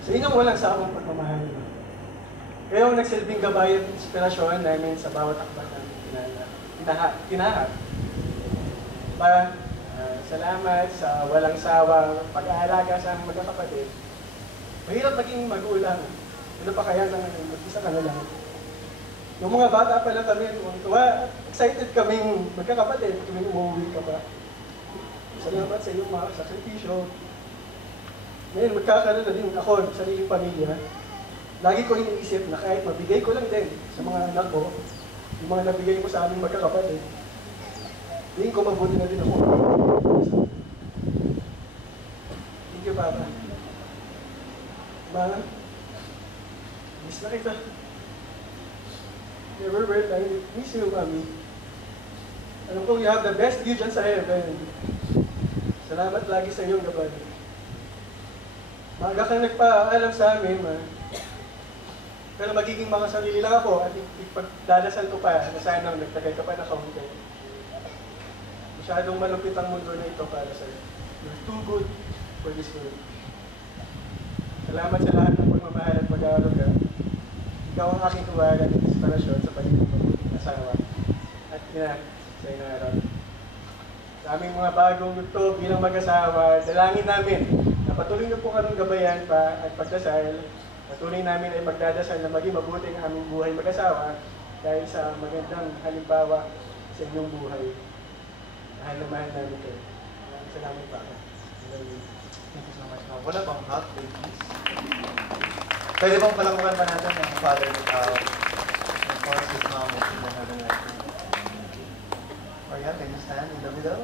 Sa inyong walang sawang pagmamahal. Kayo ang nagsilbing gabay at inspirasyon namin sa bawat akbat namin tinahat. Salamat sa walang sawang pag-aalaga sa aming magkakapatid. Mahirap maging magulang. Ano pa kaya naman mag-isa ka na lang. Yung mga bata pa lang kami, excited kaming magkakapatid, kaming umuwi ka pa. Salamat sa iyong mga sakripisyo. Ngayon, magkakaroon na din ako sa sariling pamilya. Lagi ko iniisip na kahit mabigay ko lang din sa mga anak ko, yung mga nabigay ko sa aming magkakapatid, tingin ko mabuti na din ako. Thank you, Papa. Ma, miss na kita. Never will I miss you, Mami. Alam ko, you have the best view dyan sa heaven. Salamat lagi sa iyong gabay. Maaga kang nagpaalam sa amin, Ma. Pero magiging mga sarili lang ako at ipagdadasal ko pa na sana nagtagay ka pa na kaunti. Masyadong malupit ang mundo na ito para sa'yo. You're too good for this world. Salamat sa lahat ng pagmamahal at pag-aaruga. Ikaw ang aking tuwagan at inspirasyon sa pagiging mabuting asawa at ina sa inaarap. Sa aming mga bagong yugto bilang mag-asawa, dalangin namin na patuloy niyo po kaming gabayan pa at pagdasal. Patuloy namin ay magdadasal na maging mabuting ang aming buhay mag-asawa dahil sa magandang halimbawa sa inyong buhay. Mahal na mahal namin kayo. Salamat pa ako. Thank you so much, Ma'am. Wala bang hot babies? Pwede bang palamukan pa natin ang father of course, his mom is in the heaven right now. Or yeah, can you stand in the middle?